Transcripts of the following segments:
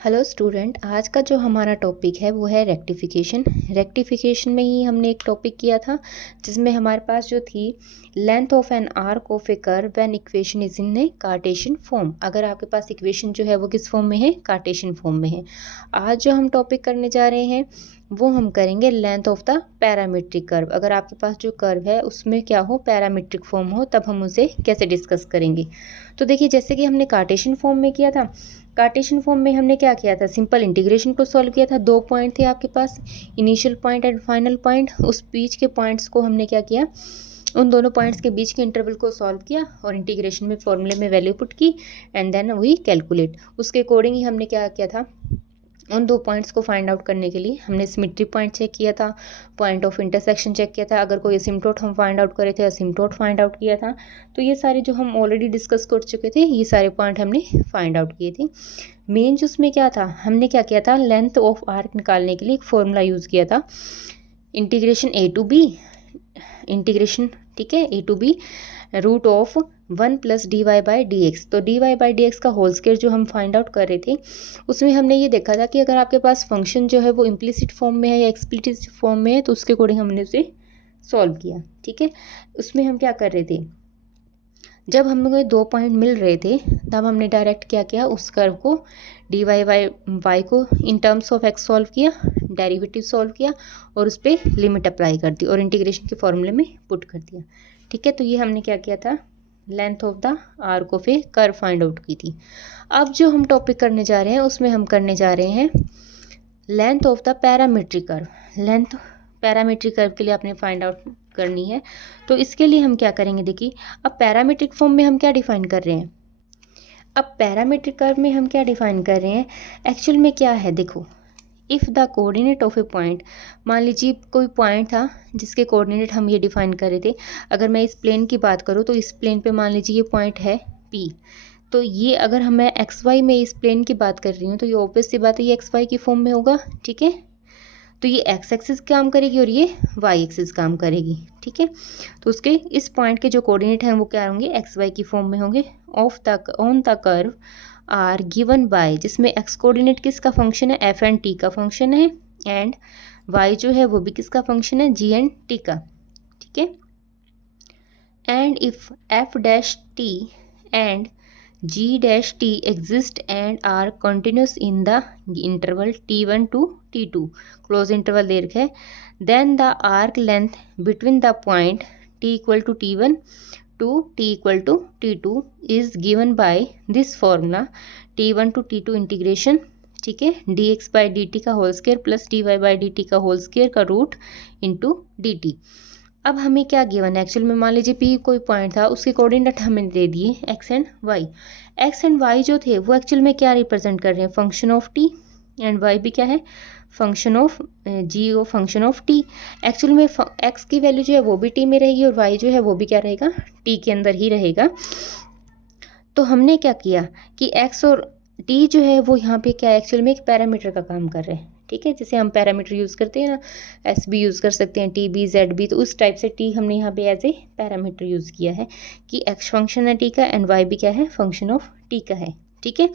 Hello student, आज का जो हमारा टॉपिक है वो है रेक्टिफिकेशन। रेक्टिफिकेशन में ही हमने एक टॉपिक किया था जिसमें हमारे पास जो थी length of an arc of A curve when equation is in A Cartesian form. अगर आपके पास इक्वेशन जो है वो किस फॉर्म में है, कार्टेशियन फॉर्म में है। आज जो हम टॉपिक करने जा रहे हैं वो हम करेंगे length of the parametric curve. अगर आपके पास जो कर्व है उसमें क्या हो, पैरामीट्रिक फॉर्म हो, तब हम उसे कैसे डिस्कस करेंगे। तो देखिए, जैसे कि हमने कार्टेशियन फॉर्म में किया था, कार्टेशियन फॉर्म में हमने क्या किया था, सिंपल इंटीग्रेशन को सॉल्व किया था। दो पॉइंट थे आपके पास, initial point and final point. उस बीच के पॉइंट्स को हमने क्या किया, उन दोनों पॉइंट्स के बीच के इंटरवल को सॉल्व किया और इंटीग्रेशन में फॉर्मूले में वैल्यू पुट की एंड देन वी कैलकुलेट। उसके अकॉर्डिंग ही हमने क्या किया था, उन दो पॉइंट्स को फाइंड आउट करने के लिए हमने सिमेट्री पॉइंट चेक किया था, पॉइंट ऑफ इंटरसेक्शन चेक किया था, अगर कोई असिम्प्टोट हम फाइंड आउट करे थे असिम्प्टोट फाइंड आउट किया था। तो ये सारे जो हम ऑलरेडी डिस्कस कर चुके थे, ये सारे पॉइंट हमने फाइंड आउट किए थे। मेन जो उसमें क्या था, हमने क्या किया था, लेंथ ऑफ आर्क निकालने के लिए एक फॉर्मूला यूज़ किया था, integration A to B, integration, ठीक है, A to B root of 1 plus D Y by D X. तो D Y by D X का होल स्क्वायर जो हम फाइंड आउट कर रहे थे, उसमें हमने ये देखा था कि अगर आपके पास फंक्शन जो है वो इम्प्लिसिट फॉर्म में है या एक्सप्लिसिट फॉर्म में है तो उसके अकॉर्डिंग हमने उसे सॉल्व किया। ठीक है, उसमें हम क्या कर रहे थे, जब हम लोग दो पॉइंट मिल रहे थे तब हमने डायरेक्ट क्या किया, उस कर्व को डी वाई बाई वाई को in terms of x solve किया, डेरिवेटिव सॉल्व किया और उस पर लिमिट अप्लाई कर दी और इंटीग्रेशन के फॉर्मूले में पुट कर दिया। ठीक है, तो ये हमने क्या किया था, length of the arc of A curve find out की थी। अब जो हम टॉपिक करने जा रहे हैं उसमें हम करने जा रहे हैं length of the parametric curve. Length parametric curve के लिए आपने फाइंड आउट करनी है। तो इसके लिए हम क्या करेंगे, देखिए, अब पैरामीट्रिक फॉर्म में हम क्या डिफाइन कर रहे हैं, अब पैरामीट्रिक कर्व में हम क्या डिफाइन कर रहे हैं, एक्चुअल में क्या है, देखो, if the coordinate of A point, मान लीजिए कोई पॉइंट था जिसके कोऑर्डिनेट हम ये डिफाइन कर रहे थे। अगर मैं इस प्लेन की बात करूँ तो इस प्लेन पे मान लीजिए ये पॉइंट है P। तो ये अगर हम मैं एक्स वाई में इस प्लेन की बात कर रही हूँ तो ये ऑब्वियस सी बात है, ये एक्स वाई की फॉर्म में होगा। ठीक है, तो ये एक्स एक्सिस काम करेगी और ये वाई एक्सिस काम करेगी। ठीक है, तो उसके इस पॉइंट के जो कोऑर्डिनेट हैं वो क्या होंगे, एक्स वाई की फॉर्म में होंगे। Of the on the curve are given by, जिसमें एक्स कोऑर्डिनेट किसका फंक्शन है, एफ एंड टी का फंक्शन है, एंड वाई जो है वो भी किसका फंक्शन है, जी एंड टी का। ठीक है, and if F dash T and g dash t exist and are continuous in the interval t1 to t2, close interval दे रखा है, then the arc length between the point t equal to t1 to t equal to t2 is given by this formula t1 to t2 integration, ठीक है, dx by dt का whole square plus dy by dt का whole square का root into dt। अब हमें क्या given है, actual में मान लीजिए P कोई पॉइंट था, उसके कोऑर्डिनेट हमें दे दिए x and y। x and y जो थे वो एक्चुअल में क्या रिप्रेजेंट कर रहे हैं, function of t, and y भी क्या है, फंक्शन ऑफ g और फंक्शन ऑफ t। एक्चुअल में x की वैल्यू जो है वो भी t में रहेगी और y जो है वो भी क्या रहेगा, t के अंदर ही रहेगा। तो हमने क्या किया कि x और t जो है वो यहाँ पे क्या एक्चुअल में एक पैरामीटर का काम कर रहे हैं। ठीक है, जैसे हम पैरामीटर यूज़ करते हैं ना, एस बी यूज़ कर सकते हैं, टी बी जेड बी, तो उस टाइप से टी हमने यहाँ पे एज ए पैरामीटर यूज़ किया है कि एक्स फंक्शन है टी का एंड वाई भी क्या है, फंक्शन ऑफ टी का है। ठीक है,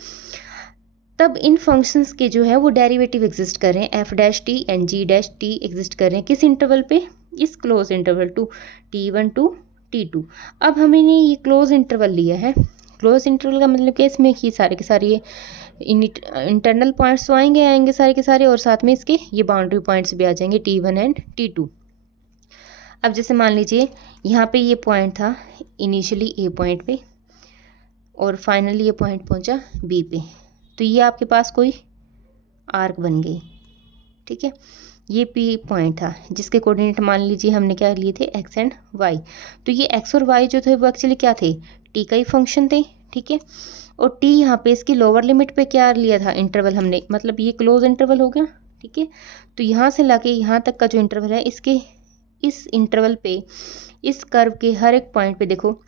तब इन फंक्शंस के जो है वो डेरिवेटिव एग्जिस्ट कर रहे हैं, F dash T and G dash T exist कर रहे हैं किस इंटरवल पे, इस close interval to t1 to t2। अब हमने ये क्लोज इंटरवल लिया है, क्लोज इंटरवल का मतलब कि इसमें ही सारे के सारे ये इंटरनल पॉइंट्स तो आएंगे सारे के सारे, और साथ में इसके ये बाउंड्री पॉइंट्स भी आ जाएंगे t1 एंड t2। अब जैसे मान लीजिए यहाँ पे ये पॉइंट था इनिशियली ए पॉइंट पे और फाइनली ये पॉइंट पहुँचा बी पे, तो ये आपके पास कोई आर्क बन गई। ठीक है, ये पी पॉइंट था जिसके कोऑर्डिनेट मान लीजिए हमने क्या लिए थे, एक्स एंड वाई। तो ये एक्स और वाई जो थे वो एक्चुअली क्या थे, टी का ही फंक्शन थे। ठीक है, और टी यहाँ पे इसकी लोअर लिमिट पे क्या लिया था, इंटरवल हमने, मतलब ये क्लोज इंटरवल हो गया। ठीक है, तो यहाँ से लाके यहाँ तक का जो इंटरवल है, इसके इस इंटरवल पे इस कर्व के हर एक पॉइंट पे देखो,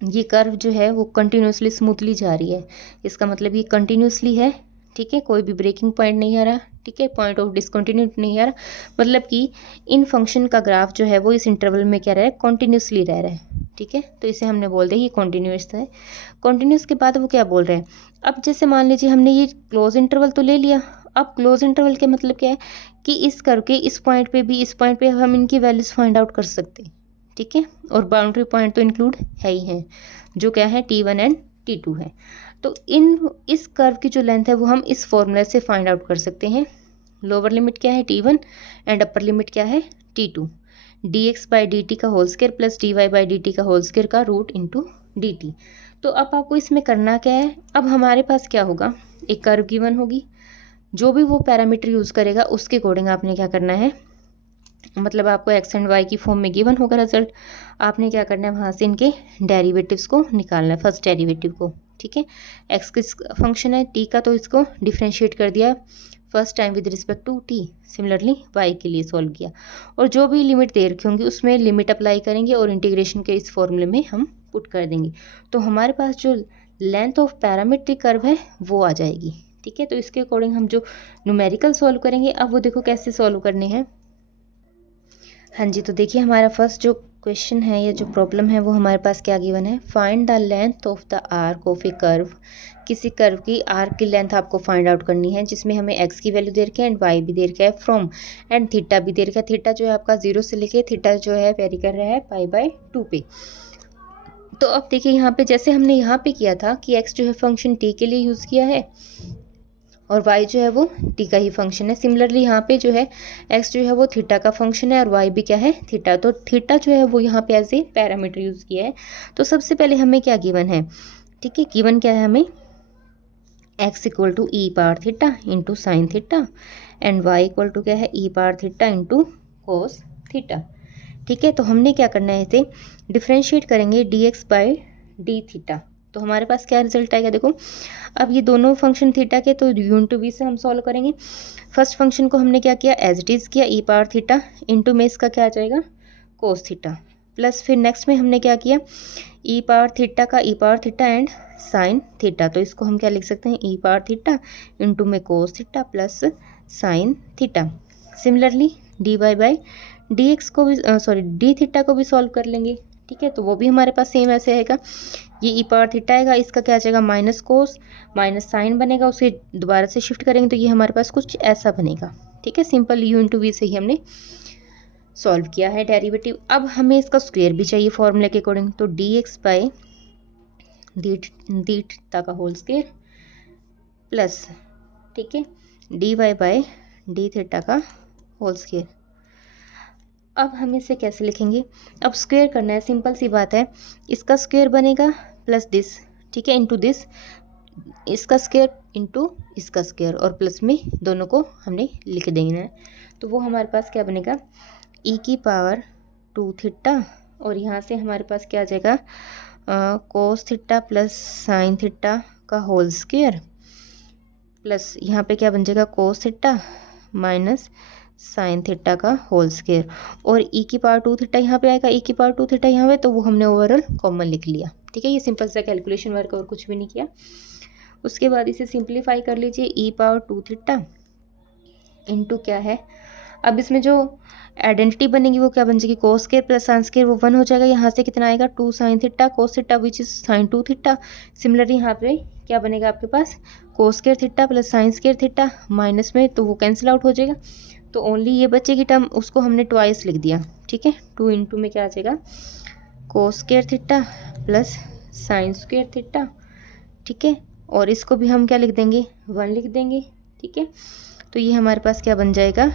ये कर्व जो है वो कंटिन्यूसली स्मूथली जा रही है, इसका मतलब ये कंटिन्यूसली है। ठीक है, कोई भी ब्रेकिंग पॉइंट नहीं आ रहा। ठीक है, पॉइंट ऑफ डिसकंटिन्यूटी नहीं आ रहा, मतलब कि इन फंक्शन का ग्राफ जो है वो इस इंटरवल में क्या रहा है, कॉन्टिन्यूसली रह रहा है। ठीक है, तो इसे हमने बोल दिया ये कॉन्टिन्यूस है। कॉन्टिन्यूस के बाद वो क्या बोल रहे हैं, अब जैसे मान लीजिए हमने ये क्लोज इंटरवल तो ले लिया, अब क्लोज इंटरवल के मतलब क्या है कि इस कर्व के इस पॉइंट पे भी, इस पॉइंट पे हम इनकी वैल्यूज़ फाइंड आउट कर सकते हैं, ठीक है। और बाउंड्री पॉइंट तो इंक्लूड है ही है, जो क्या है T1 एंड T2 है। तो इस कर्व की जो लेंथ है वो हम इस फॉर्मूला से फाइंड आउट कर सकते हैं। लोअर लिमिट क्या है T1 एंड अपर लिमिट क्या है T2। dx by D T का whole square plus dy by D T का होल स्क्वायर का रूट इंटू डी टी। तो अब आपको इसमें करना क्या है, अब हमारे पास क्या होगा, एक कर्व गिवन होगी, जो भी वो पैरामीटर यूज़ करेगा उसके अकॉर्डिंग आपने क्या करना है, मतलब आपको एक्स एंड वाई की फॉर्म में गिवन होगा रिजल्ट, आपने क्या करना है वहाँ से इनके डेरिवेटिव्स को निकालना है, फर्स्ट डेरिवेटिव को, ठीक है। एक्स किस फंक्शन है, टी का, तो इसको डिफ्रेंशिएट कर दिया first time with respect to T. Similarly Y के लिए सॉल्व किया, और जो भी लिमिट दे रखी होंगी उसमें लिमिट अप्लाई करेंगे और इंटीग्रेशन के इस फॉर्मूले में हम पुट कर देंगे, तो हमारे पास जो लेंथ ऑफ पैरामीट्रिक कर्व है वो आ जाएगी, ठीक है। तो इसके अकॉर्डिंग हम जो न्यूमेरिकल सॉल्व करेंगे, अब वो देखो कैसे सॉल्व करने हैं। हाँ जी, तो देखिए हमारा फर्स्ट जो क्वेश्चन है या जो प्रॉब्लम है वो हमारे पास क्या गिवन है, find the length of the arc of A curve. किसी कर्व की आर्क की लेंथ आपको फाइंड आउट करनी है, जिसमें हमें एक्स की वैल्यू दे रखी है एंड वाई भी दे रखा है फ्रॉम, एंड थीटा भी दे रखा है। थीटा जो है आपका 0 से लेके थीटा जो है वेरी कर रहा है π/2 पे। तो अब देखिए यहाँ पे जैसे हमने यहाँ पे किया था कि एक्स जो है फंक्शन टी के लिए यूज़ किया है और y जो है वो t का ही फंक्शन है। सिमिलरली यहाँ पे जो है x जो है वो थीटा का फंक्शन है और y भी क्या है, थीटा। तो थीटा जो है वो यहाँ पे एज ए पैरामीटर यूज़ किया है। तो सबसे पहले हमें क्या गिवन है, ठीक है, गिवन क्या है हमें, x equal to E power theta into sine theta and y equal to क्या है, E power theta into cos theta, ठीक है। तो हमने क्या करना है, इसे डिफ्रेंशिएट करेंगे dx बाई डी थीटा, तो हमारे पास क्या रिजल्ट आएगा, देखो अब ये दोनों फंक्शन थीटा के, तो यू इंटू वी से हम सॉल्व करेंगे। फर्स्ट फंक्शन को हमने क्या किया, एज इट इज़ किया, ई पावर थीटा इंटू में इसका क्या आ जाएगा, कोस थीटा, प्लस फिर नेक्स्ट में हमने क्या किया, ई पावर थीटा का E power theta and sine theta, तो इसको हम क्या लिख सकते हैं, ई पावर थीटा इंटू में cos theta plus sine theta. Similarly D Y by D X को भी डी थीटा को भी सॉल्व कर लेंगे, ठीक है। तो वो भी हमारे पास सेम ऐसे आएगा, ये ई पावर थीटा आएगा, इसका क्या आ जाएगा माइनस कोस माइनस साइन बनेगा, उसे दोबारा से शिफ्ट करेंगे तो ये हमारे पास कुछ ऐसा बनेगा, ठीक है। सिंपल यू इंटू वी से ही हमने सॉल्व किया है डेरिवेटिव। अब हमें इसका स्क्वायर भी चाहिए फॉर्मूले के अकॉर्डिंग, तो D X by D theta का होल स्क्वायर प्लस, ठीक है, D Y by D theta का होल स्क्वायर। अब हम इसे कैसे लिखेंगे, अब स्क्वायर करना है, सिंपल सी बात है, इसका स्क्वायर बनेगा प्लस दिस, ठीक है, इंटू दिस, इसका स्क्वायर इंटू इसका स्क्वायर, और प्लस में दोनों को हमने लिख देना है। तो वो हमारे पास क्या बनेगा, ई की पावर 2 थीटा, और यहाँ से हमारे पास क्या आ जाएगा, cos theta plus sine theta का होल स्क्वायर, प्लस यहाँ पे क्या बन जाएगा, cos theta minus sine theta का होल स्क्वायर, और ई की पावर 2 थीटा यहाँ पे आएगा, ई की पावर 2 थीटा यहाँ पे, तो वो हमने ओवरऑल कॉमन लिख लिया, ठीक है। ये सिंपल सा कैलकुलेशन वर्क और कुछ भी नहीं किया। उसके बाद इसे सिंप्लीफाई कर लीजिए, ई पावर 2 थीटा इंटू क्या है, अब इसमें जो आइडेंटिटी बनेगी वो क्या बन जाएगी, cos square plus sine square, वो 1 हो जाएगा। यहाँ से कितना आएगा, 2 sine theta cos theta which is sine 2 theta. Similarly यहाँ पे क्या बनेगा आपके पास, cos square theta plus sine square theta, minus में तो वो कैंसिल आउट हो जाएगा, तो ओनली ये बचेगी टर्म, उसको हमने ट्वाइस लिख दिया, ठीक है। 2 इंटू में क्या आ जाएगा, कोस square theta plus sine square theta, ठीक है, और इसको भी हम क्या लिख देंगे, 1 लिख देंगे, ठीक है। तो ये हमारे पास क्या बन जाएगा,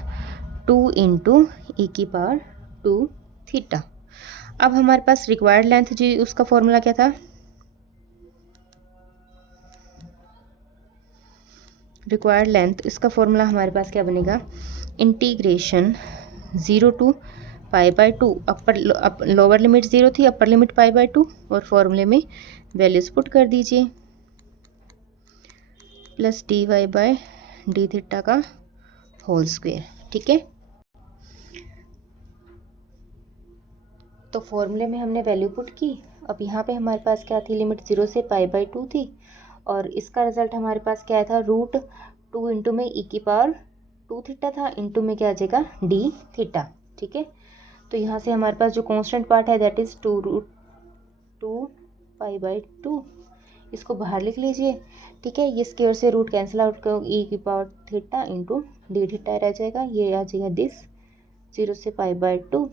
2 इंटू ई की पावर 2 थीटा। अब हमारे पास रिक्वायर्ड लेंथ जी, उसका फॉर्मूला क्या था, रिक्वायर्ड लेंथ, इसका फॉर्मूला हमारे पास क्या बनेगा, integration 0 to π/2, upper lower limit 0 थी, अपर लिमिट π/2, और फॉर्मूले में वैल्यूज पुट कर दीजिए, plus D Y by D theta का होल स्क्वायर, ठीक है। तो फॉर्मूले में हमने वैल्यू पुट की। अब यहाँ पे हमारे पास क्या थी, लिमिट 0 से π/2 थी, और इसका रिजल्ट हमारे पास क्या था, रूट 2 इंटू में ई की पावर 2 थीटा था, इंटू में क्या आ जाएगा, डी थीटा, ठीक है। तो यहाँ से हमारे पास जो कांस्टेंट पार्ट है दैट इज़ 2 रूट 2 π/2 इसको बाहर लिख लीजिए, ठीक है। ये स्क्वायर से रूट कैंसिल आउट कर ई की power theta into D theta रह जाएगा। ये आ जाएगा दिस 0 से π/2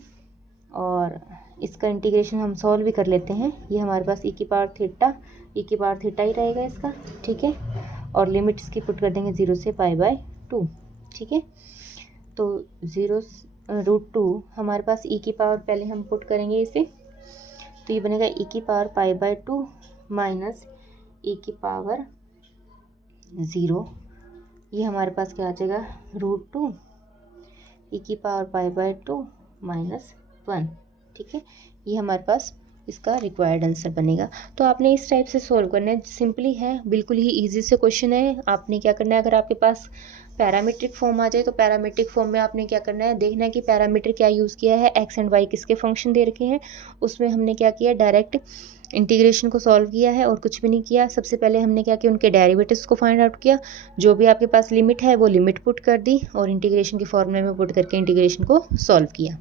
और इसका इंटीग्रेशन हम सॉल्व भी कर लेते हैं। ये हमारे पास ई की पावर थीटा ही रहेगा इसका, ठीक है। और लिमिट इसकी पुट कर देंगे 0 से π/2, ठीक है। तो 0√2 हमारे पास ई की पावर पहले हम पुट करेंगे इसे, तो ये बनेगा ई की पावर π/2 माइनस ई की पावर 0। ये हमारे पास क्या आ जाएगा √2 ई की पावर π/2 माइनस 1, ठीक है। ये हमारे पास इसका रिक्वायर्ड आंसर बनेगा। तो आपने इस टाइप से सॉल्व करना है, सिंपली है, बिल्कुल ही इजी से क्वेश्चन है। आपने क्या करना है, अगर आपके पास पैरामीट्रिक फॉर्म आ जाए तो पैरामीट्रिक फॉर्म में आपने क्या करना है, देखना है कि पैरामीटर क्या यूज़ किया है, एक्स एंड वाई किसके फंक्शन दे रखे हैं, उसमें हमने क्या किया, डायरेक्ट इंटीग्रेशन को सॉल्व किया है और कुछ भी नहीं किया। सबसे पहले हमने क्या किया, उनके डेरिवेटिव्स को फाइंड आउट किया, जो भी आपके पास लिमिट है वो लिमिट पुट कर दी और इंटीग्रेशन के फॉर्मूले में पुट करके इंटीग्रेशन को सॉल्व किया।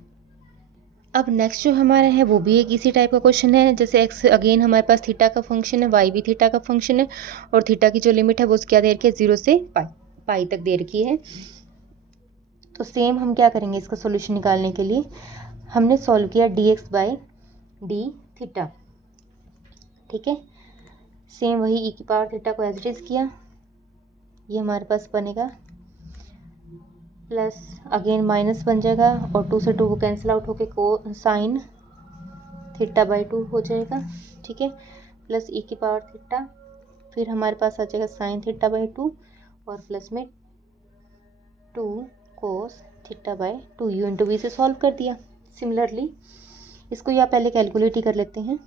अब नेक्स्ट जो हमारा है वो भी एक इसी टाइप का क्वेश्चन है। जैसे एक्स अगेन हमारे पास थीटा का फंक्शन है, वाई भी थीटा का फंक्शन है और थीटा की जो लिमिट है वो क्या दे रखी है, 0 से पाई तक दे रखी है। तो सेम हम क्या करेंगे, इसका सॉल्यूशन निकालने के लिए हमने सॉल्व किया dx/d थीटा, ठीक है। सेम वही ई की पावर थीटा को एज इट इज़ किया। ये हमारे पास बनेगा प्लस अगेन माइनस बन जाएगा और 2 से 2 को कैंसिल आउट होके साइन θ/2 हो जाएगा, ठीक है। प्लस ई की पावर थीटा, फिर हमारे पास आ जाएगा साइन θ/2 और प्लस में 2 कोस θ/2। यू इंटू वी से सॉल्व कर दिया। सिमिलरली इसको या पहले कैलकुलेट ही कर लेते हैं।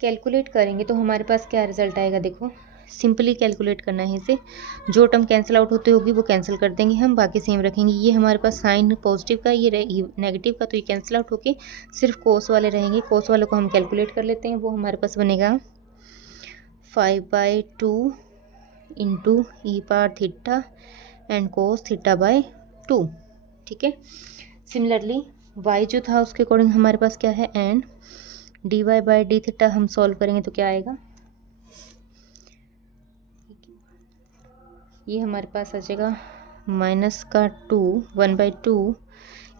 कैलकुलेट करेंगे तो हमारे पास क्या रिजल्ट आएगा, देखो सिंपली कैलकुलेट करना है इसे। जो टर्म कैंसिल आउट होते होगी वो कैंसिल कर देंगे हम, बाकी सेम रखेंगे। ये हमारे पास साइन पॉजिटिव का, ये नेगेटिव का, तो ये कैंसिल आउट होके सिर्फ कोस वाले रहेंगे। कोस वाले को हम कैलकुलेट कर लेते हैं। वो हमारे पास बनेगा 5/2 into E power theta and cos θ/2, ठीक है। सिमिलरली y जो था उसके अकॉर्डिंग हमारे पास क्या है, एंड dy/d थीटा हम सॉल्व करेंगे तो क्या आएगा, ये हमारे पास आ जाएगा माइनस का 1/2।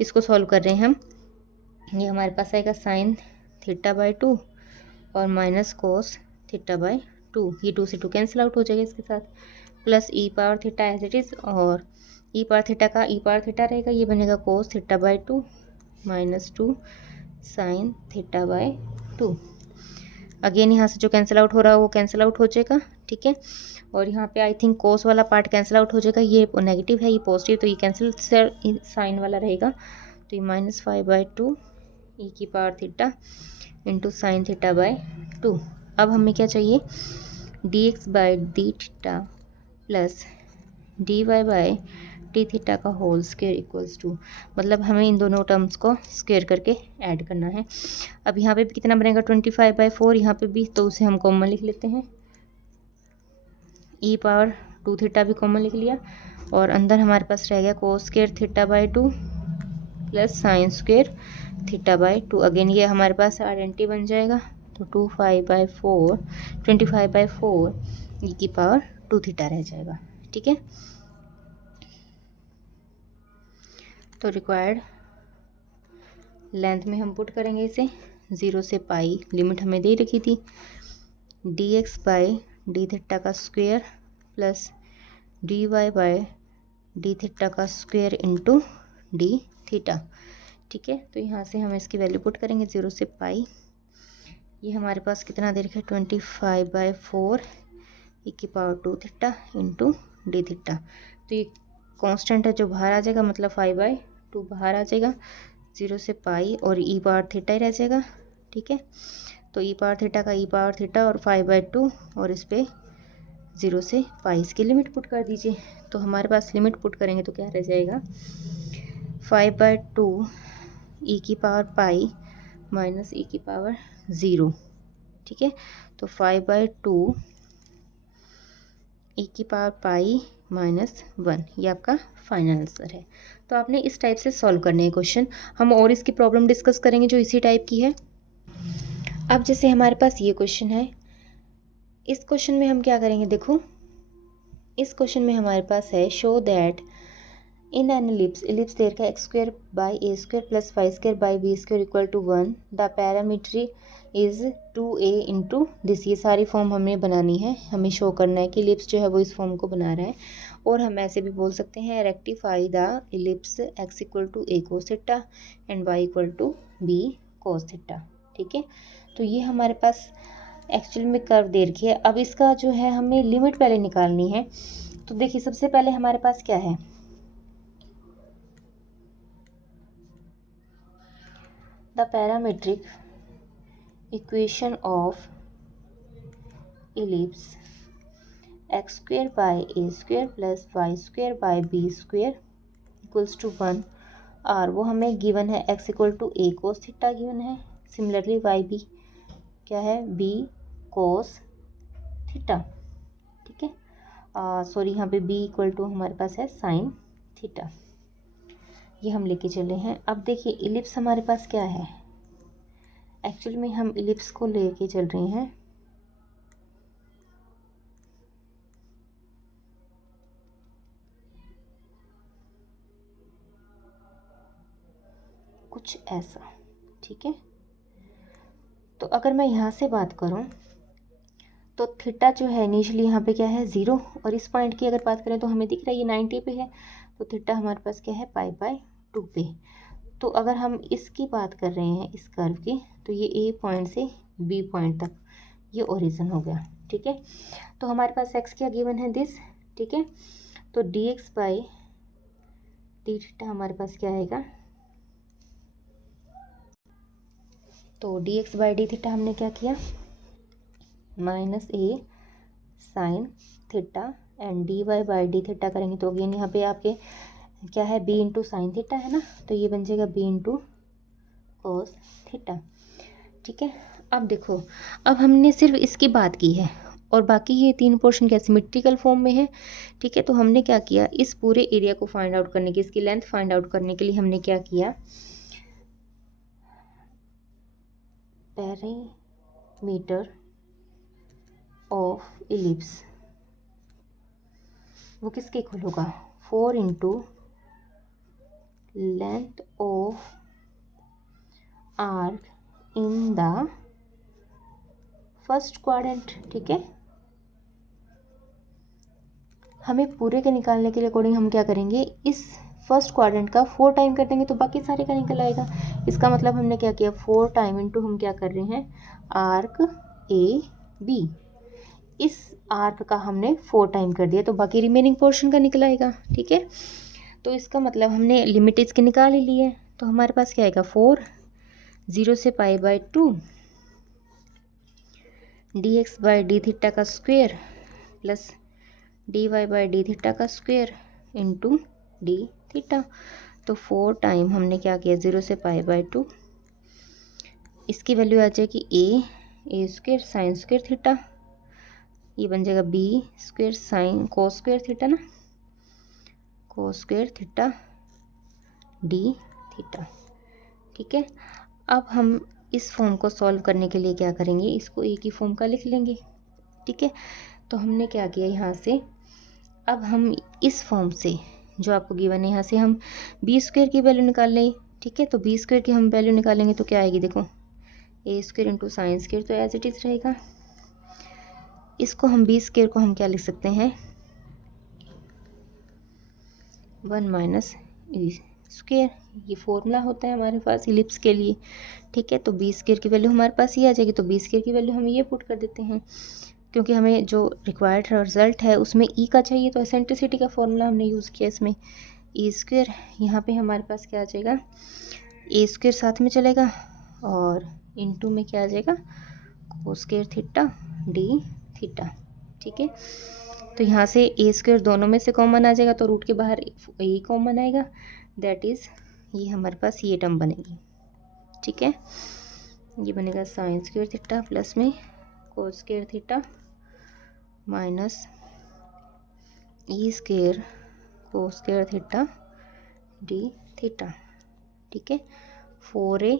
इसको सॉल्व कर रहे हैं हम। ये हमारे पास आएगा साइन θ/2 और माइनस कोस θ/2। ये 2 से 2 कैंसिल आउट हो जाएगा इसके साथ, plus E power theta as it is और ई पावर थीटा का ई पावर थीटा रहेगा। ये बनेगा कोस θ/2 माइनस 2 साइन θ/2। अगेन यहाँ से जो कैंसिल आउट हो रहा है वो कैंसिल आउट हो जाएगा, ठीक है। और यहाँ पे आई थिंक कोस वाला पार्ट कैंसिल आउट हो जाएगा। ये नेगेटिव है, ये पॉजिटिव, तो ये कैंसिल साइन वाला रहेगा। तो ये -5/2 ई की पावर थीटा इंटू साइन θ/2। अब हमें क्या चाहिए, dx/d theta plus dy/d theta का होल स्क्वायर इक्वल्स टू, मतलब हमें इन दोनों टर्म्स को स्क्वायर करके ऐड करना है। अब यहाँ पे भी कितना बनेगा 25/4, यहाँ पे भी, तो उसे हम कॉमन लिख लेते हैं। ई पावर 2 थीटा भी कॉमन लिख लिया और अंदर हमारे पास रह गया cos square θ/2 plus sine square θ/2। Again ये हमारे पास आइडेंटिटी बन जाएगा। तो 25/4 ई की पावर 2 थीटा रह जाएगा, ठीक है। तो रिक्वायर्ड लेंथ में हम पुट करेंगे इसे 0 से पाई, लिमिट हमें दे रखी थी, dx/d थीटा का स्क्वायर प्लस dy/d थीटा का स्क्वायर इंटू d थीटा, ठीक है। तो यहाँ से हम इसकी वैल्यू पुट करेंगे 0 से पाई। ये हमारे पास कितना दे रखा है 25/4 ई की power 2 theta into D theta. तो ये कांस्टेंट है जो बाहर आ जाएगा, मतलब 5/2 बाहर आ जाएगा, 0 से पाई और ई पावर थीटा ही रह जाएगा, ठीक है। तो ई पावर थीटा का ई पावर थीटा और 5/2 और इस पर 0 से पाई, इसकी लिमिट पुट कर दीजिए। तो हमारे पास लिमिट पुट करेंगे तो क्या रह जाएगा 5/2 ई की पावर पाई माइनस ई की पावर 0, ठीक है। तो 5/2 ई की पावर पाई माइनस 1, ये आपका फाइनल आंसर है। तो आपने इस टाइप से सॉल्व करने हैं क्वेश्चन। हम और इसकी प्रॉब्लम डिस्कस करेंगे जो इसी टाइप की है। अब जैसे हमारे पास ये क्वेश्चन है, इस क्वेश्चन में हम क्या करेंगे, देखो इस क्वेश्चन में हमारे पास है show that in an ellipse there का X square by A square plus Y square by B square equal to 1, the perimeter is 2a into this. ये सारी फॉर्म हमें बनानी है, हमें शो करना है कि एलिप्स जो है वो इस फॉर्म को बना रहा है। और हम ऐसे भी बोल सकते हैं rectify the ellipse X equal to A cos theta and Y equal to B cos theta. ठीक है, तो ये हमारे पास एक्चुअल में कर्व दे रखी है। अब इसका जो है हमें लिमिट पहले निकालनी है। तो देखिए सबसे पहले हमारे पास क्या है, the parametric equation of ellipse X square by A square plus Y square by B square equals to 1 और वो हमें गिवन है X equal to A cos theta given है। सिमिलरली वाई बी क्या है, बी कोस थीटा। ठीक है, sorry यहाँ पे बी इक्वल टू हमारे पास है साइन थीटा। ये हम लेके चले हैं। अब देखिए इलिप्स हमारे पास क्या है, एक्चुअल में हम इलिप्स को लेके चल रहे हैं कुछ ऐसा। ठीक है, तो अगर मैं यहाँ से बात करूँ तो थीटा जो है इनिशियली यहाँ पे क्या है 0, और इस पॉइंट की अगर बात करें तो हमें दिख रहा है ये 90 पे है, तो थीटा हमारे पास क्या है पाई बाय 2 पे। तो अगर हम इसकी बात कर रहे हैं इस कर्व की, तो ये ए पॉइंट से बी पॉइंट तक ये ओरिजिन हो गया। ठीक है, तो हमारे पास एक्स क्या गिवन है दिस। ठीक है, तो D X by D theta हमारे पास क्या आएगा, तो D X by D theta हमने क्या किया minus A sine theta and D Y by D theta करेंगे तो अगेन यहाँ पे आपके क्या है बी इंटू साइन थीटा है ना, तो ये बन जाएगा बी इंटू कोस थीटा। ठीक है, अब देखो अब हमने सिर्फ इसकी बात की है और बाकी ये 3 पोर्शन क्या सिमेट्रिकल फॉर्म में है। ठीक है, तो हमने क्या किया, इस पूरे एरिया को फाइंड आउट करने की, इसकी लेंथ फाइंड आउट करने के लिए हमने क्या किया, पेरीमीटर ऑफ इलिप्स वो किसके इक्वल होगा 4 into length of arc in the first quadrant. ठीक है, हमें पूरे के निकालने के लिए अकॉर्डिंग हम क्या करेंगे, इस फर्स्ट क्वाड्रेंट का 4 टाइम कर देंगे तो बाकी सारे का निकल आएगा। इसका मतलब हमने क्या किया 4 टाइम इंटू हम क्या कर रहे हैं आर्क ए बी, इस आर्क का हमने 4 टाइम कर दिया तो बाकी रिमेनिंग पोर्शन का निकल आएगा। ठीक है, तो इसका मतलब हमने लिमिट इसकी निकाल ही ली है, तो हमारे पास क्या आएगा 4 0 से pi by 2 D X by D theta का square plus D Y by D theta का स्क्वेयर इंटू डी थीटा। तो 4 टाइम हमने क्या किया 0 से पाई बाय 2, इसकी वैल्यू आ जाएगी A square sine square theta, ये बन जाएगा B square sine cos square theta ना, cos square theta D theta. ठीक है, अब हम इस फॉर्म को सॉल्व करने के लिए क्या करेंगे, इसको एक ही फॉर्म का लिख लेंगे। ठीक है, तो हमने क्या किया यहाँ से, अब हम इस फॉर्म से जो आपको गिवन है यहाँ से हम बी स्क्वेयर की वैल्यू निकाल लें। ठीक है, तो बी स्क्वेयर की हम वैल्यू निकालेंगे तो क्या आएगी, देखो ए स्क्वेयर इंटू साइन स्क्वेयर तो एज इट इज़ रहेगा। इसको हम बी स्क्वेयर को हम क्या लिख सकते हैं 1 माइनस ई स्क्वेयर, ये फॉर्मूला होता है हमारे पास इलिप्स के लिए। ठीक है, तो बी स्क्वेयर की वैल्यू हमारे पास ये आ जाएगी, तो बी स्क्वेयर की वैल्यू हम ये पुट कर देते हैं क्योंकि हमें जो रिक्वायर्ड रिजल्ट है उसमें ई का चाहिए, तो एसेंट्रिसिटी का फॉर्मूला हमने यूज़ किया इसमें ई स्क्वेयर। यहाँ पे हमारे पास क्या आ जाएगा ए स्क्वेयर साथ में चलेगा और इनटू में क्या आ जाएगा कोस स्क्वेयर थीटा डी थीटा। ठीक है, तो यहाँ से ए स्क्वेयर दोनों में से कॉमन आ जाएगा तो रूट के बाहर ए कॉमन आएगा, दैट इज़ ये हमारे पास ये टर्म बनेगी। ठीक है, ये बनेगा साइन स्क्वेयर थीटा प्लस में cos square theta minus E square cos square theta D theta. ठीक है, 4a,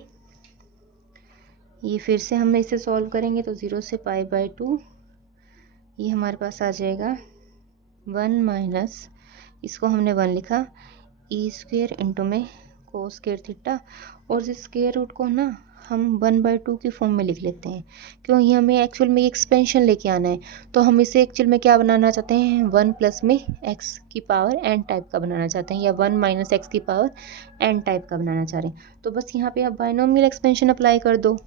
ये फिर से हम इसे सॉल्व करेंगे तो 0 से पाई बाय 2 ये हमारे पास आ जाएगा 1 माइनस, इसको हमने 1 लिखा, ई स्क्वेयर इंटू में कोस स्क्वेयर थीटा, और इस स्क्वेयर रूट को ना हम 1/2 की फॉर्म में लिख लेते हैं, क्यों ये हमें एक्चुअल में एक्सपेंशन लेके आना है। तो हम इसे एक्चुअल में क्या बनाना चाहते हैं, 1 प्लस में एक्स की पावर एन टाइप का बनाना चाहते हैं, या 1 माइनस एक्स की पावर एन टाइप का बनाना चाह रहे हैं। तो बस यहाँ पे आप बाइनोमियल एक्सपेंशन अप्लाई कर दो।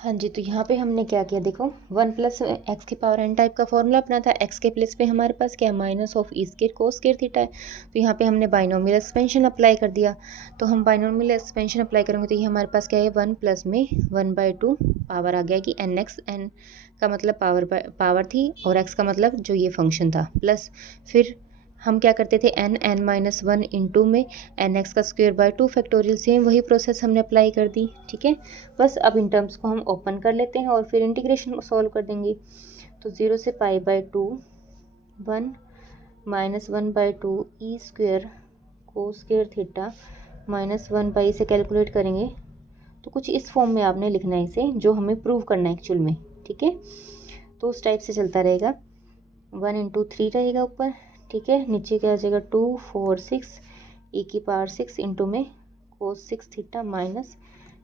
हाँ जी, तो यहाँ पे हमने क्या किया, देखो 1 प्लस एक्स की पावर एन टाइप का फॉर्मूला अपना था। एक्स के प्लेस पे हमारे पास क्या, minus of E square cos square theta है। तो यहाँ पे हमने बाइनोमियल एक्सपेंशन अप्लाई कर दिया। तो हम बाइनोमियल एक्सपेंशन अप्लाई करेंगे तो ये हमारे पास क्या है, 1 प्लस में 1/2 पावर आ गया कि एन एक्स, एन का मतलब पावर थी और एक्स का मतलब जो ये फंक्शन था, प्लस फिर हम क्या करते थे, एन माइनस 1 इंटू में एन एक्स का स्क्वायर बाय 2 फैक्टोरियल, सेम वही प्रोसेस हमने अप्लाई कर दी। ठीक है, बस अब इन टर्म्स को हम ओपन कर लेते हैं और फिर इंटीग्रेशन सॉल्व कर देंगे। तो 0 से π/2 1 minus 1/2 E square cos square theta minus 1 से कैलकुलेट करेंगे तो कुछ इस फॉर्म में आपने लिखना है इसे, जो हमें प्रूव करना है एक्चुअल में। ठीक है, तो उस टाइप से चलता रहेगा। 1 इंटू 3 रहेगा ऊपर, ठीक है, नीचे क्या आ जाएगा 2 4 6 ई की पावर 6 इंटू में कोस 6 theta minus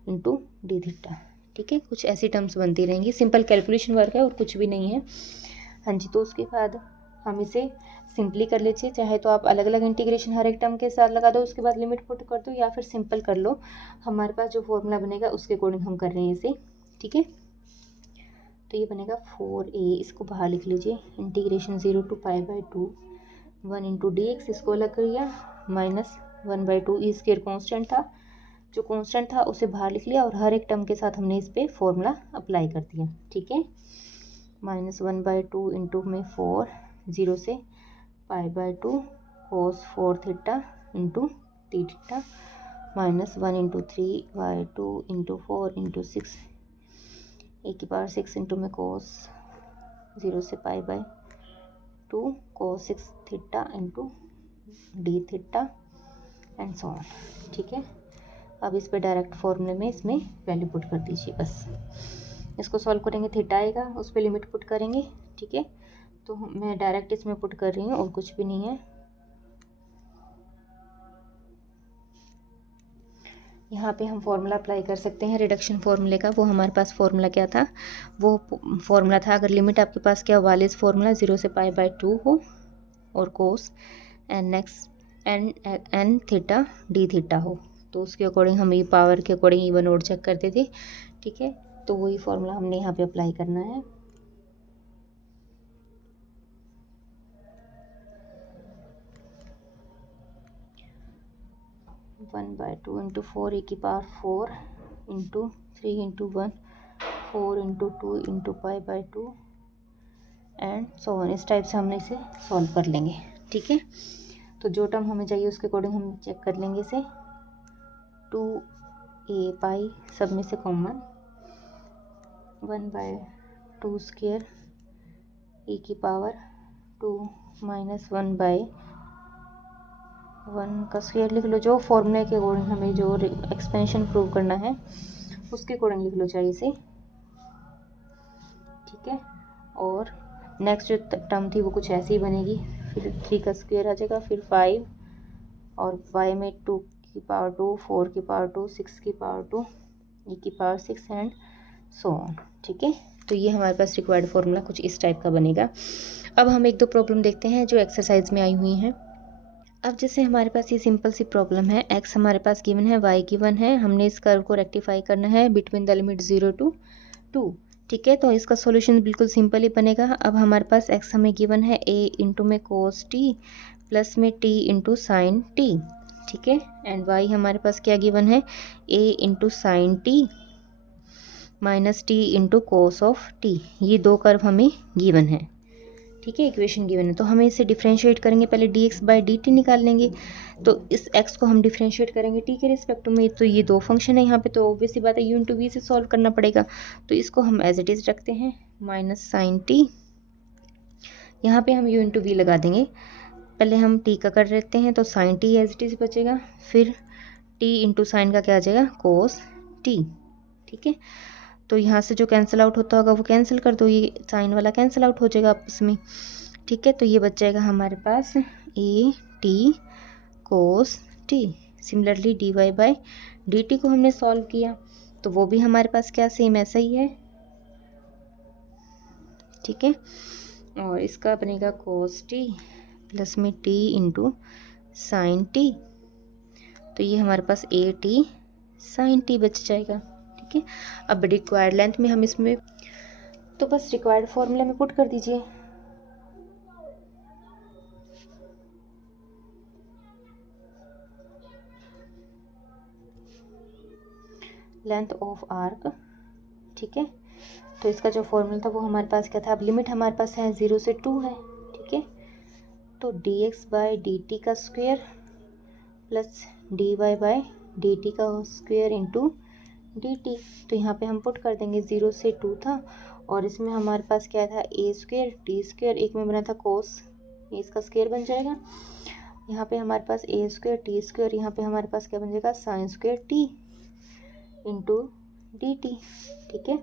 into D theta. ठीक है, कुछ ऐसी टर्म्स बनती रहेंगी, सिंपल कैलकुलेशन वर्क है और कुछ भी नहीं है। हाँ जी, तो उसके बाद हम इसे सिंपली कर लीजिए, चाहे तो आप अलग अलग इंटीग्रेशन हर एक टर्म के साथ लगा दो, उसके बाद लिमिट पुट कर दो, या फिर सिंपल कर लो। हमारे पास जो फॉर्मूला बनेगा उसके अकॉर्डिंग हम कर रहे हैं इसे। ठीक है, तो ये बनेगा 4a, इसको बाहर लिख लीजिए, integration 0 to π/2 1 into D x, इसको अलग करिए, माइनस 1/2 ई स्क्वायर कॉन्स्टेंट था, जो कॉन्स्टेंट था उसे बाहर लिख लिया और हर एक टर्म के साथ हमने इस पर फॉर्मूला अप्लाई कर दिया। ठीक है, माइनस 1/2 इंटू में 4 0 से π/2 कोस 4 theta into T theta minus 1 into 3/2 into 4 into 6 ए की पावर 6 इंटू में कोस 0 से π/2 कोस 6 theta into D theta and so on. ठीक है, अब इस पे डायरेक्ट फॉर्मूले में इसमें वैल्यू पुट कर दीजिए, बस इसको सॉल्व करेंगे, थीटा आएगा, उस पर लिमिट पुट करेंगे। ठीक है, तो मैं डायरेक्ट इसमें पुट कर रही हूँ और कुछ भी नहीं है। यहाँ पे हम फॉर्मूला अप्लाई कर सकते हैं रिडक्शन फार्मूले का। वो हमारे पास फॉर्मूला क्या था, वो फॉर्मूला था, अगर लिमिट आपके पास क्या वालिस फार्मूला 0 से π/2 हो और cos N X N theta D theta हो, तो उसके अकॉर्डिंग हम ये पावर के अकॉर्डिंग इवन ओड चेक करते थे। ठीक है, तो वही फॉर्मूला हमने यहाँ पे अप्लाई करना है। One by two into 4 A की power 4 into 3 into 1 4 into 2 into π/2 and so on, इस टाइप से हमने इसे सॉल्व कर लेंगे। ठीक है, तो जो टर्म हमें चाहिए उसके अकॉर्डिंग हम चेक कर लेंगे इसे। 2a पाई सब में से कॉमन, 1/2 स्क्वेयर ए की पावर 2 माइनस 1/1 का स्क्वेयर लिख लो, जो फॉर्मूले के अकॉर्डिंग हमें जो एक्सपेंशन प्रूव करना है उसके अकॉर्डिंग लिख लो चाहिए इसे। ठीक है, और नेक्स्ट जो टर्म थी वो कुछ ऐसी ही बनेगी, फिर 3 का स्क्वेयर आ जाएगा, फिर 5 और y में 2 की पावर 2 4 की पावर 2 6 की पावर 2 e की पावर 6 एंड सो ऑन। ठीक है, तो ये हमारे पास रिक्वायर्ड फॉर्मूला कुछ इस टाइप का बनेगा। अब हम एक दो प्रॉब्लम देखते हैं जो एक्सरसाइज में आई हुई हैं। अब जैसे हमारे पास ये सिंपल सी प्रॉब्लम है, x हमारे पास गिवन है, y गिवन है, हमने इस कर्व को रेक्टिफाई करना है बिटवीन द लिमिट 0 to 2। ठीक है, तो इसका सॉल्यूशन बिल्कुल सिंपल ही बनेगा। अब हमारे पास x हमें गिवन है a इंटू में कोस t प्लस में t इंटू साइन t। ठीक है, एंड y हमारे पास क्या गिवन है, a into sine t minus t into cos of t। ये दो कर्व हमें गिवन है। ठीक है, इक्वेशन गिवन है, तो हमें इसे डिफ्रेंशिएट करेंगे, पहले dx बाई dt निकाल लेंगे। तो इस x को हम डिफ्रेंशिएट करेंगे t के रिस्पेक्ट में, तो ये दो फंक्शन है यहाँ पे, तो ऑब्वियस सी बात है u इंटू वी से सॉल्व करना पड़ेगा। तो इसको हम एज इट इज़ रखते हैं, माइनस साइन t, यहाँ पे हम u इंटू वी लगा देंगे। पहले हम t का कर लेते हैं, तो sine t as it is बचेगा, फिर t इंटू साइन का क्या आ जाएगा, कोस t। ठीक है, तो यहाँ से जो कैंसिल आउट होता होगा वो कैंसिल कर दो, ये साइन वाला कैंसिल आउट हो जाएगा आपस में, ठीक है। तो ये बच जाएगा हमारे पास A T cos T. Similarly D Y by D T को हमने सॉल्व किया तो वो भी हमारे पास क्या सेम ऐसा ही है, ठीक है। और इसका बनेगा कोस टी प्लस में टी इंटू साइन टी, तो ये हमारे पास ए टी साइन टी बच जाएगा, ठीक है। अब रिक्वायर्ड लेंथ में हम इसमें तो बस रिक्वायर्ड फॉर्मूला में पुट कर दीजिए। लेंथ ऑफ आर्क, ठीक है। तो इसका जो फॉर्मूला था वो हमारे पास क्या था, अब लिमिट हमारे पास है 0 से 2 है, ठीक है। तो dx बाई डी टी का square plus D Y by D T का स्क्वायर इंटू डी टी। तो यहाँ पे हम पुट कर देंगे 0 से 2 था और इसमें हमारे पास क्या था ए स्क्वायर टी स्क्वायर, एक में बना था कोस, ये इसका स्क्वायर बन जाएगा। यहाँ पे हमारे पास ए स्क्वायर टी स्क्वायर, यहाँ पे हमारे पास क्या बन जाएगा sine square T into D T, ठीक है।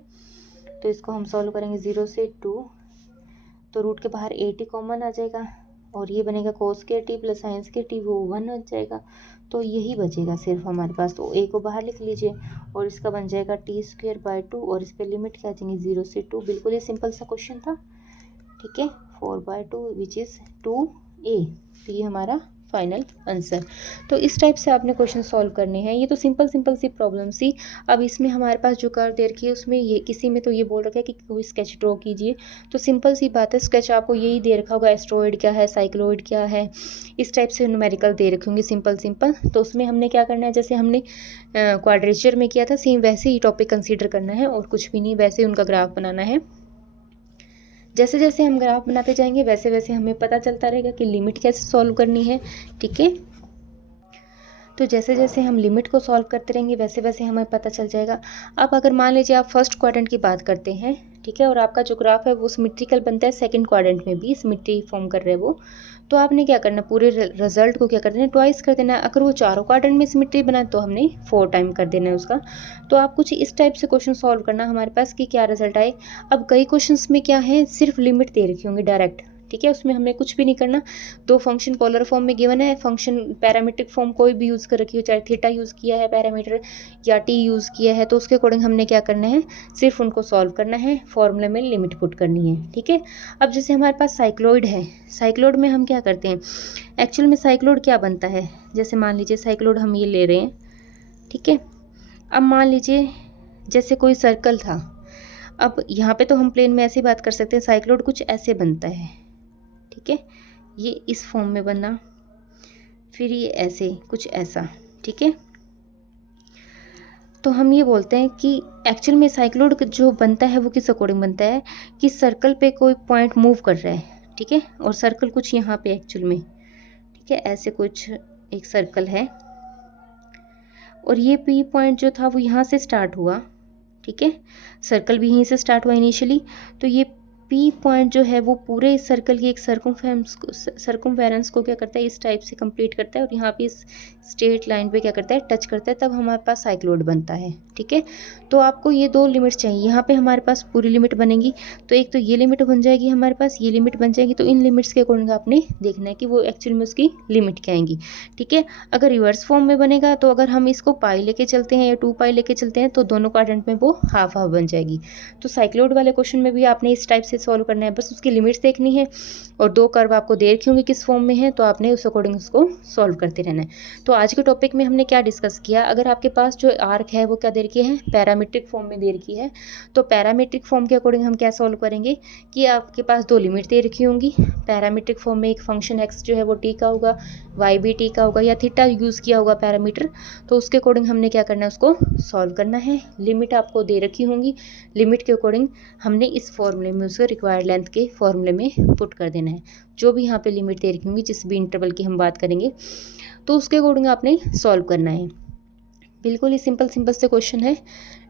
तो इसको हम सॉल्व करेंगे 0 से 2, तो रूट के बाहर ए टी कॉमन आ जाएगा और ये बनेगा कोस के टी प्लस साइंस के टी, वो 1 हो जाएगा। तो यही बचेगा सिर्फ हमारे पास, तो ए को बाहर लिख लीजिए और इसका बन जाएगा टी स्क्वायर बाई 2 और इस पर लिमिट क्या आ जाएंगी 0 से 2। बिल्कुल ही सिंपल सा क्वेश्चन था, ठीक है। 4/2 विच इज़ 2a, तो ये हमारा फाइनल आंसर। तो इस टाइप से आपने क्वेश्चन सॉल्व करने हैं। ये तो सिंपल सी प्रॉब्लम सी। अब इसमें हमारे पास जो कर्व दे रखी है उसमें ये किसी में तो ये बोल रखा है कि कोई स्केच ड्रॉ कीजिए, तो सिंपल सी बात है, स्केच आपको यही दे रखा होगा, एस्ट्रॉयड क्या है, साइक्लोइड क्या है, इस टाइप से न्यूमेरिकल दे रखे होंगे सिंपल। तो उसमें हमने क्या करना है, जैसे हमने क्वाड्रेचर में किया था सेम वैसे ही टॉपिक कंसीडर करना है और कुछ भी नहीं, वैसे उनका ग्राफ बनाना है। जैसे जैसे हम ग्राफ बनाते जाएंगे वैसे वैसे हमें पता चलता रहेगा कि लिमिट कैसे सॉल्व करनी है, ठीक है। तो जैसे जैसे हम लिमिट को सॉल्व करते रहेंगे वैसे वैसे हमें पता चल जाएगा। अब अगर मान लीजिए आप फर्स्ट क्वाड्रेंट की बात करते हैं, ठीक है, और आपका जो ग्राफ है वो सिमेट्रिकल बनता है, सेकंड क्वाड्रेंट में भी सिमेट्री फॉर्म कर रहे हैं वो, तो आपने क्या करना, पूरे रिजल्ट को क्या कर देना, ट्वाइस कर देना। अगर वो चारों क्वाड्रेंट में सिमेट्री बनाए तो हमने 4 टाइम कर देना है उसका। तो आप कुछ इस टाइप से क्वेश्चन सॉल्व करना हमारे पास कि क्या रिजल्ट आए। अब कई क्वेश्चंस में क्या है, सिर्फ लिमिट दे रखी होंगी डायरेक्ट, ठीक है, उसमें हमें कुछ भी नहीं करना। 2 फंक्शन पोलर फॉर्म में गिवन है, फंक्शन पैरामीट्रिक फॉर्म कोई भी यूज़ कर रखी हो, चाहे थीटा यूज़ किया है पैरामीटर या टी यूज़ किया है, तो उसके अकॉर्डिंग हमने क्या करना है, सिर्फ उनको सॉल्व करना है, फॉर्मूले में लिमिट पुट करनी है, ठीक है। अब जैसे हमारे पास साइक्लोइड है, साइक्लोइड में हम क्या करते हैं, एक्चुअल में साइक्लोइड क्या बनता है, जैसे मान लीजिए साइक्लोइड हम ये ले रहे हैं, ठीक है। अब मान लीजिए जैसे कोई सर्कल था, अब यहाँ पे तो हम प्लेन में ऐसे बात कर सकते हैं, साइक्लोइड कुछ ऐसे बनता है, ठीक है, ये इस फॉर्म में बना, फिर ये ऐसे कुछ ऐसा, ठीक है। तो हम ये बोलते हैं कि एक्चुअल में साइक्लोइड जो बनता है वो किस अकॉर्डिंग बनता है कि सर्कल पे कोई पॉइंट मूव कर रहा है, ठीक है, और सर्कल कुछ यहाँ पे एक्चुअल में, ठीक है, ऐसे कुछ एक सर्कल है और ये पी पॉइंट जो था वो यहाँ से स्टार्ट हुआ, ठीक है, सर्कल भी यहीं से स्टार्ट हुआ इनिशियली। तो ये पी पॉइंट जो है वो पूरे इस सर्कल की एक सर्कमफेरेंस को क्या करता है, इस टाइप से कंप्लीट करता है और यहाँ पे इस स्ट्रेट लाइन पे क्या करता है, टच करता है, तब हमारे पास साइक्लोइड बनता है, ठीक है। तो आपको ये 2 लिमिट्स चाहिए, यहाँ पे हमारे पास पूरी लिमिट बनेगी, तो एक तो ये लिमिट बन जाएगी हमारे पास, ये लिमिट बन जाएगी, तो इन लिमिट्स के अकॉर्डिंग आपने देखना है कि वो एक्चुअल में उसकी लिमिट क्या आएंगी, ठीक है। अगर रिवर्स फॉर्म में बनेगा तो अगर हम इसको पाई लेके चलते हैं या 2 पाई लेके चलते हैं तो दोनों क्वाड्रेंट में वो हाफ हाफ बन जाएगी। तो साइक्लोइड वाले क्वेश्चन में भी आपने इस टाइप से सॉल्व करना है, बस उसकी लिमिट्स देखनी है और 2 कर्व आपको दे रखे होंगे किस फॉर्म में है, तो आपने उस अकॉर्डिंग उसको सॉल्व करते रहना है। तो आज के टॉपिक में हमने क्या डिस्कस किया, अगर आपके पास जो आर्क है वो क्या दे रखी है, पैरामीट्रिक फॉर्म में दे रखी है, तो पैरामीट्रिक फॉर्म के अकॉर्डिंग हम क्या सॉल्व करेंगे कि आपके पास 2 लिमिट दे रखी होंगी पैरामीट्रिक फॉर्म में, एक फंक्शन एक्स जो है वो टी का होगा, वाई भी टी का होगा या थीटा यूज़ किया होगा पैरामीटर, तो उसके अकॉर्डिंग हमने क्या करना है, उसको सॉल्व करना है। लिमिट आपको दे रखी होंगी, लिमिट के अकॉर्डिंग हमने इस फॉर्मूले में उसको रिक्वायर्ड लेंथ के फॉर्मूले में पुट कर देना है। जो भी यहाँ पे लिमिट दे रखी होंगी, जिस भी इंटरवल की हम बात करेंगे तो उसके अकॉर्डिंग आपने सॉल्व करना है। बिल्कुल ही सिंपल सिंपल से क्वेश्चन है।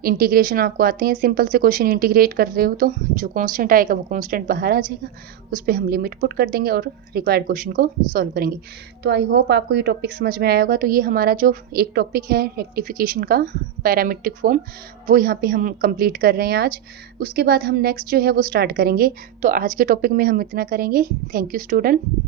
इंटीग्रेशन आपको आते हैं, सिंपल से क्वेश्चन इंटीग्रेट कर रहे हो तो जो कांस्टेंट आएगा वो कांस्टेंट बाहर आ जाएगा, उस पे हम लिमिट पुट कर देंगे और रिक्वायर्ड क्वेश्चन को सॉल्व करेंगे। तो आई होप आपको ये टॉपिक समझ में आया होगा। तो ये हमारा जो एक टॉपिक है रेक्टिफिकेशन का पैरामीट्रिक फॉर्म, वो यहाँ पे हम कंप्लीट कर रहे हैं आज। उसके बाद हम नेक्स्ट जो है वो स्टार्ट करेंगे। तो आज के टॉपिक में हम इतना करेंगे। Thank you student.